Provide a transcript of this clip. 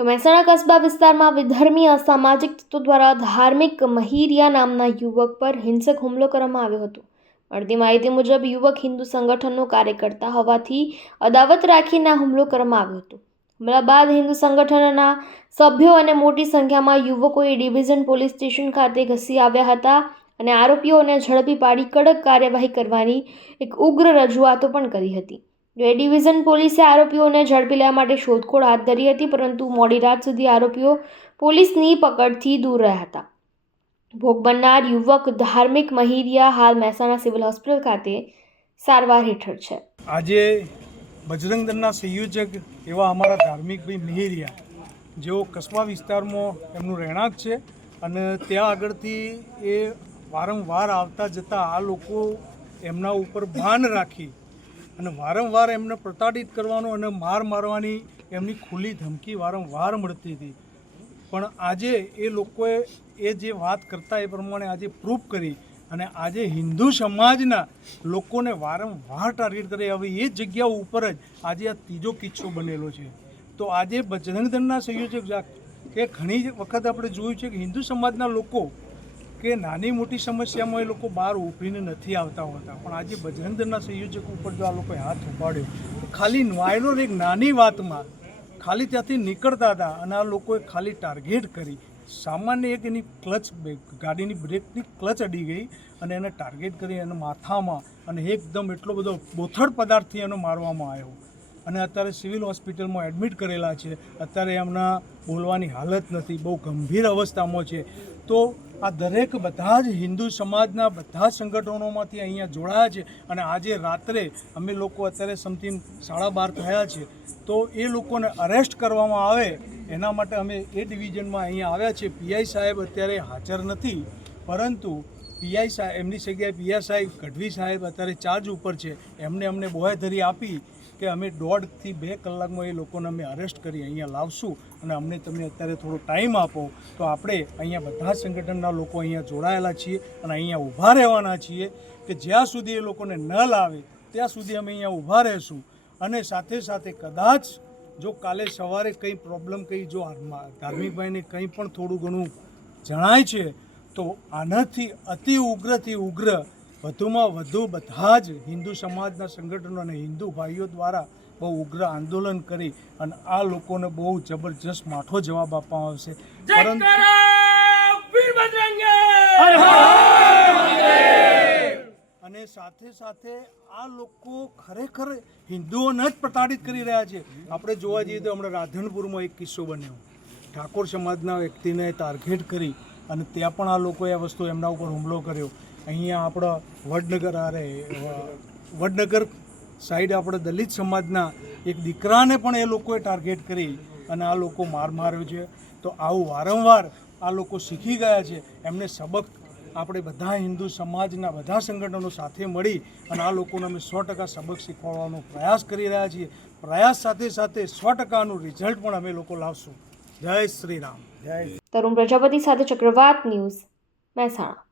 તો મહેસાણા કસ્બા વિસ્તારમાં વિધર્મી અસામાજિક તત્વો દ્વારા ધાર્મિક મહીરિયા નામના યુવક પર હિંસક હુમલો કરવામાં આવ્યો હતો। મળતી માહિતી મુજબ યુવક હિન્દુ સંગઠનનો કાર્યકર્તા હોવાથી અદાવત રાખીને હુમલો કરવામાં આવ્યો હતો। હુમલા બાદ હિન્દુ સંગઠનના સભ્યો અને મોટી સંખ્યામાં યુવકોએ ડિવિઝન પોલીસ સ્ટેશન ખાતે ઘસી આવ્યા હતા અને આરોપીઓને ઝડપી પાડી કડક કાર્યવાહી કરવાની એક ઉગ્ર રજૂઆતો પણ કરી હતી। એ ડિવિઝન પોલીસે આરોપીઓને ઝડપી લેવા માટે શોધખોળ હાથ ધરી હતી, પરંતુ મોડી રાત સુધી આરોપીઓ પોલીસની પકડથી દૂર રહ્યા હતા। ભોગ બનનાર યુવક ધાર્મિક મહીરિયા હાલ મહેસાણા સિવિલ હોસ્પિટલ ખાતે સારવાર હેઠળ છે। આજે બજરંગ દળના સંયોજક એવા અમારા ધાર્મિક ભાઈ મહીરિયા, જેઓ કસ્બા વિસ્તારમાં એમનું રહેણાંક છે અને ત્યાં આગળથી એ વારંવાર આવતા જતા આ લોકો એમના ઉપર બાન રાખી અને વારંવાર એમને પ્રતાડિત કરવાનો અને મારવાની એમની ખુલ્લી ધમકી વારંવાર મળતી હતી। પણ આજે એ લોકોએ એ જે વાત કરતા એ પ્રમાણે આજે પ્રૂફ કરી અને આજે હિન્દુ સમાજના લોકોને વારંવાર ટાર્ગેટ કરે। હવે એ જગ્યા ઉપર જ આજે આ ત્રીજો કિસ્સો બનેલો છે। તો આજે બજરંગ દળના સંયોજક કે ઘણી વખત આપણે જોયું છે કે હિન્દુ સમાજના લોકો કે નાની મોટી સમસ્યામાં એ લોકો બહાર ઉભરીને નથી આવતા હોતા, પણ આજે બજરંગ દળના સંયોજક ઉપર જો આ લોકોએ હાથ ઉપાડ્યો, ખાલી વાયરો એક નાની વાતમાં ખાલી ત્યાંથી નીકળતા હતા અને આ લોકોએ ખાલી ટાર્ગેટ કરી। સામાન્ય એક એની ક્લચ, ગાડીની બ્રેકની ક્લચ અડી ગઈ અને એને ટાર્ગેટ કરી અને માથામાં અને એકદમ એટલો બધો બોથડ પદાર્થથી એને મારવામાં આવ્યો અને અત્યારે સિવિલ હોસ્પિટલમાં એડમિટ કરેલા છે। અત્યારે એમના બોલવાની હાલત નથી, બહુ ગંભીર અવસ્થામાં છે। તો આ દરેક બધા જ હિન્દુ સમાજના બધા સંગઠનોમાંથી અહીંયા જોડાયા છે અને આજે રાત્રે અમે લોકો અત્યારે સમથિંગ 12:30 થયા છે, તો એ લોકોને અરેસ્ટ કરવામાં આવે એના માટે અમે એ ડિવિઝનમાં અહીંયા આવ્યા છે। પીઆઈ સાહેબ અત્યારે હાજર નથી, પરંતુ પીઆઈ સાહેબ એમની જગ્યાએ પીઆઈ સાહેબ ગઢવી સાહેબ અત્યારે ચાર્જ ઉપર છે। એમને અમને બોહેધરી આપી કે અમે 1.5 થી 2 કલાકમાં એ લોકોને અમે અરેસ્ટ કરી અહીંયા લાવશું અને અમને તમે અત્યારે થોડો ટાઈમ આપો તો આપણે અહીંયા બધા સંગઠનના લોકો અહીંયા જોડાયેલા છીએ અને અહીંયા ઊભા રહેવાના છીએ કે જ્યાં સુધી એ લોકોને ન લાવે ત્યાં સુધી અમે અહીંયા ઊભા રહીશું। અને સાથે સાથે કદાચ જો કાલે સવારે કંઈ પ્રોબ્લેમ કંઈ જો ધાર્મિકભાઈને કંઈ પણ થોડું ઘણું જણાય છે તો આનાથી અતિ ઉગ્રથી ઉગ્ર વધુમાં વધુ બધા જ હિન્દુ સમાજના સંગઠનો અને હિન્દુ ભાઈઓ દ્વારા બહુ ઉગ્ર આંદોલન કરી અને આ લોકોને બહુ જબરજસ્ત માઠો જવાબ આપવામાં આવશે। પરંતુ અને સાથે સાથે આ લોકો ખરેખર હિન્દુઓને જ પ્રતાડિત કરી રહ્યા છે। આપણે જોવા જઈએ તો હમણાં રાધનપુરમાં એક કિસ્સો બન્યો, ઠાકોર સમાજના વ્યક્તિને ટાર્ગેટ કરી અને ત્યાં પણ આ લોકોએ આ વસ્તુ એમના ઉપર હુમલો કર્યો। અહીંયા આપણા વડનગર સાઈડ આપણે દલિત સમાજના એક દીકરાને પણ એ લોકોએ ટાર્ગેટ કરી અને આ લોકો માર્યો છે। તો આવું વારંવાર આ લોકો શીખી ગયા છે, એમને સબક આપણે બધા હિન્દુ સમાજના બધા સંગઠનો સાથે મળી અને આ લોકોને અમે 100% સબક શીખવાડવાનો પ્રયાસ કરી રહ્યા છીએ। પ્રયાસ સાથે સાથે 100%નું રિઝલ્ટ પણ અમે લોકો લાવશું। જય શ્રી રામ। જય તરુણ પ્રજાપતિ સાથે ચક્રવાત ન્યૂઝ, મહેસાણા।